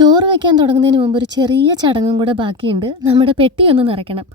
ചോറ് വയ്ക്കാൻ തുടങ്ങുന്നതിന് മുമ്പ് ഒരു ചെറിയ ചടങ്ങും കൂടെ ബാക്കിയുണ്ട്. നമ്മുടെ പെട്ടി ഒന്ന് നിറയ്ക്കണം.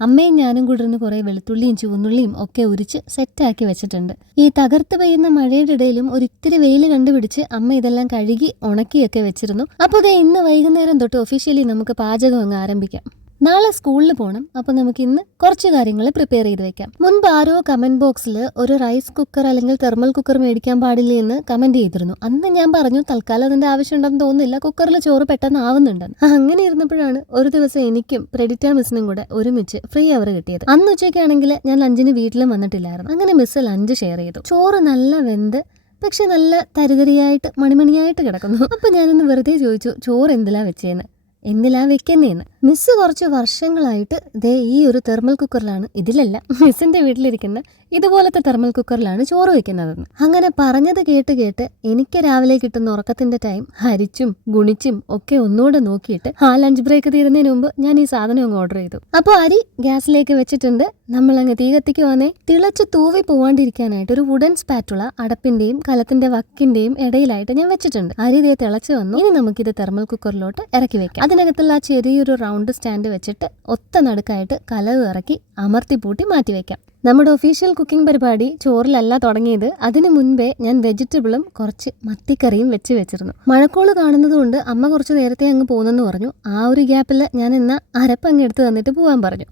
അമ്മയും ഞാനും കൂടെ ഇരുന്ന് കുറേ വെളുത്തുള്ളിയും ചുവന്നുള്ളിയും ഒക്കെ ഉരിച്ച് സെറ്റാക്കി വെച്ചിട്ടുണ്ട്. ഈ തകർത്ത് പെയ്യുന്ന മഴയുടെ ഇടയിലും ഒരിത്തിരി വെയിൽ കണ്ടുപിടിച്ച് അമ്മ ഇതെല്ലാം കഴുകി ഉണക്കിയൊക്കെ വെച്ചിരുന്നു. അപ്പോൾ ഇന്ന് വൈകുന്നേരം തൊട്ട് ഒഫീഷ്യലി നമുക്ക് പാചകം അങ്ങ് ആരംഭിക്കാം. നാളെ സ്കൂളിൽ പോകണം അപ്പോൾ നമുക്ക് ഇന്ന് കുറച്ച് കാര്യങ്ങൾ പ്രിപ്പയർ ചെയ്ത് വെക്കാം. മുൻപ് ആരോ കമന്റ് ബോക്സിൽ ഒരു റൈസ് കുക്കർ അല്ലെങ്കിൽ തെർമൽ കുക്കർ മേടിക്കാൻ പാടില്ല എന്ന് കമന്റ് ചെയ്തിരുന്നു. അന്ന് ഞാൻ പറഞ്ഞു തൽക്കാലം അതിന്റെ ആവശ്യമുണ്ടെന്ന് തോന്നുന്നില്ല. കുക്കറിൽ ചോറ് പെട്ടെന്ന് ആവുന്നുണ്ടെന്ന്. അങ്ങനെ ഇരുന്നപ്പോഴാണ് ഒരു ദിവസം എനിക്കും പ്രെഡിറ്റ മിസ്സിനും കൂടെ ഒരുമിച്ച് ഫ്രീ അവർ കിട്ടിയത്. അന്ന് ഉച്ചയ്ക്കാണെങ്കിൽ ഞാൻ ലഞ്ചിന് വീട്ടിലും വന്നിട്ടില്ലായിരുന്നു. അങ്ങനെ മിസ്സ് ലഞ്ച് ഷെയർ ചെയ്തു. ചോറ് നല്ല വെന്ത് പക്ഷെ നല്ല തരിതരിയായിട്ട് മണിമണിയായിട്ട് കിടക്കുന്നു. അപ്പൊ ഞാനൊന്ന് വെറുതെ ചോദിച്ചു ചോറ് എന്തിലാ വെച്ചേന്ന്? എന്തിലാ വെക്കുന്നേന്ന്? മിസ് കുറച്ച് വർഷങ്ങളായിട്ട് ദേ ഈ ഒരു തെർമൽ കുക്കറിലാണ് ഇതിലല്ല മിസ്സിന്റെ വീട്ടിലിരിക്കുന്ന ഇതുപോലത്തെ തെർമൽ കുക്കറിലാണ് ചോറ് വയ്ക്കുന്നതെന്ന് അങ്ങനെ പറഞ്ഞത് കേട്ട് കേട്ട് എനിക്ക് രാവിലെ കിട്ടുന്ന ഉറക്കത്തിന്റെ ടൈം ഹരിച്ചും ഗുണിച്ചും ഒക്കെ ഒന്നുകൂടെ നോക്കിയിട്ട് ആ ലഞ്ച് ബ്രേക്ക് തീരുന്നതിന് മുമ്പ് ഞാൻ ഈ സാധനം അങ്ങ് ഓർഡർ ചെയ്തു. അപ്പോൾ അരി ഗ്യാസിലേക്ക് വെച്ചിട്ടുണ്ട്. നമ്മൾ അങ്ങ് തീ കത്തിക്കുവാന്നേ തിളച്ച് തൂവി പോവാണ്ടിരിക്കാനായിട്ട് ഒരു വുഡൻ സ്പാറ്റുള അടപ്പിന്റെയും കലത്തിന്റെ വക്കിന്റെയും ഇടയിലായിട്ട് ഞാൻ വെച്ചിട്ടുണ്ട്. അരി ഇതേ തിളച്ച് വന്നു. ഇനി നമുക്കിത് തെർമൽ കുക്കറിലോട്ട് ഇറക്കി വെക്കാം. അതിനകത്തുള്ള ആ ചെറിയൊരു റൗണ്ട് സ്റ്റാൻഡ് വെച്ചിട്ട് ഒത്ത നടുക്കായിട്ട് കലവ് ഇറക്കി അമർത്തി പൂട്ടി മാറ്റി വെക്കാം. നമ്മുടെ ഒഫീഷ്യൽ കുക്കിംഗ് പരിപാടി ചോറിലല്ല തുടങ്ങിയത്. അതിനു മുൻപേ ഞാൻ വെജിറ്റബിളും കുറച്ച് മത്തിക്കറിയും വെച്ച് വെച്ചിരുന്നു. മഴക്കോൾ കാണുന്നതുകൊണ്ട് അമ്മ കുറച്ച് നേരത്തെ അങ്ങ് പോകുന്നെന്ന് പറഞ്ഞു. ആ ഒരു ഗ്യാപ്പിൽ ഞാൻ ഇന്ന് അരപ്പ് അങ്ങ് എടുത്ത് തന്നിട്ട് പോകാൻ പറഞ്ഞു.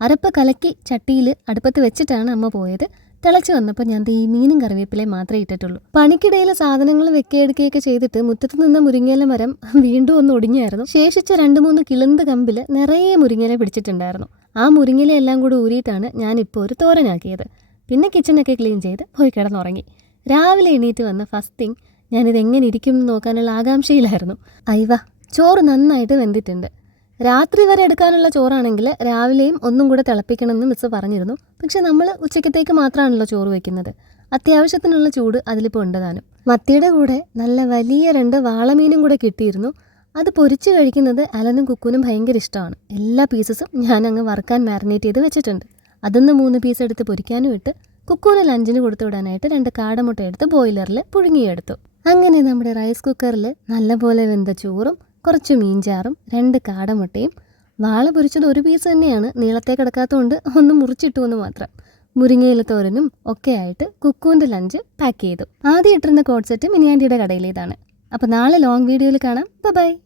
അരപ്പ് കലക്കി ചട്ടിയിൽ അടുപ്പത്ത് വെച്ചിട്ടാണ് അമ്മ പോയത്. തിളച്ച് വന്നപ്പോൾ ഞാൻ ഈ മീനും കറിവേപ്പിലയും മാത്രമേ ഇട്ടിട്ടുള്ളൂ. പണിക്കിടയിൽ സാധനങ്ങൾ വെക്കയെടുക്കുകയൊക്കെ ചെയ്തിട്ട് മുറ്റത്ത് നിന്ന മുരിങ്ങയില മരം വീണ്ടും ഒന്ന് ഒടിഞ്ഞായിരുന്നു. ശേഷിച്ച രണ്ട് മൂന്ന് കിളുന്ത് കമ്പിൽ നിറയെ മുരിങ്ങയില പിടിച്ചിട്ടുണ്ടായിരുന്നു. ആ മുരിങ്ങയില എല്ലാം കൂടി ഊരിയിട്ടാണ് ഇപ്പോൾ ഒരു തോരനാക്കിയത്. പിന്നെ കിച്ചണൊക്കെ ക്ലീൻ ചെയ്ത് പോയി കിടന്നുറങ്ങി. രാവിലെ എണീറ്റ് വന്ന ഫസ്റ്റ് തിങ് ഞാനിത് എങ്ങനെ ഇരിക്കും എന്ന് നോക്കാനുള്ള ആകാംക്ഷയിലായിരുന്നു. അയ്വ ചോറ് നന്നായിട്ട് വെന്തിട്ടുണ്ട്. രാത്രി വരെ എടുക്കാനുള്ള ചോറാണെങ്കിൽ രാവിലെയും ഒന്നും കൂടെ തിളപ്പിക്കണമെന്ന് മിസ് പറഞ്ഞിരുന്നു. പക്ഷെ നമ്മൾ ഉച്ചക്കത്തേക്ക് മാത്രമാണല്ലോ ചോറ് വയ്ക്കുന്നത് അത്യാവശ്യത്തിനുള്ള ചൂട് അതിലിപ്പോൾ ഉണ്ടതാനും മത്തിയുടെ കൂടെ നല്ല വലിയ രണ്ട് വാളമീനും കൂടെ കിട്ടിയിരുന്നു. അത് പൊരിച്ച് കഴിക്കുന്നത് അലനും കുക്കുനും ഭയങ്കര ഇഷ്ടമാണ്. എല്ലാ പീസസും ഞാൻ അങ്ങ് വറുക്കാൻ മാരിനേറ്റ് ചെയ്ത് വെച്ചിട്ടുണ്ട്. അതിന്ന് മൂന്ന് പീസ് എടുത്ത് പൊരിക്കാനും ഇട്ട് കുക്കൂന് ലഞ്ചിന് കൊടുത്തു വിടാനായിട്ട് രണ്ട് കാടമുട്ട എടുത്ത് ബോയിലറിൽ പുഴുങ്ങിയെടുത്തു. അങ്ങനെ നമ്മുടെ റൈസ് കുക്കറിൽ നല്ലപോലെ വെന്ത ചോറും കുറച്ച് മീൻചാറും രണ്ട് കാടമുട്ടയും. വാള പൊരിച്ചത് ഒരു പീസ് തന്നെയാണ്. നീളത്തെ കിടക്കാത്തതുകൊണ്ട് ഒന്ന് മുറിച്ചിട്ടു എന്ന് മാത്രം. മുരിങ്ങയില തോരനും ഒക്കെ ആയിട്ട് കുക്കുവിന്റെ ലഞ്ച് പാക്ക് ചെയ്തു. ആദ്യം ഇട്ടിരുന്ന കോഡ് മിനിയാന്റിയുടെ കടയിലേതാണ്. അപ്പോൾ നാളെ ലോങ് വീഡിയോയിൽ കാണാം. ബൈ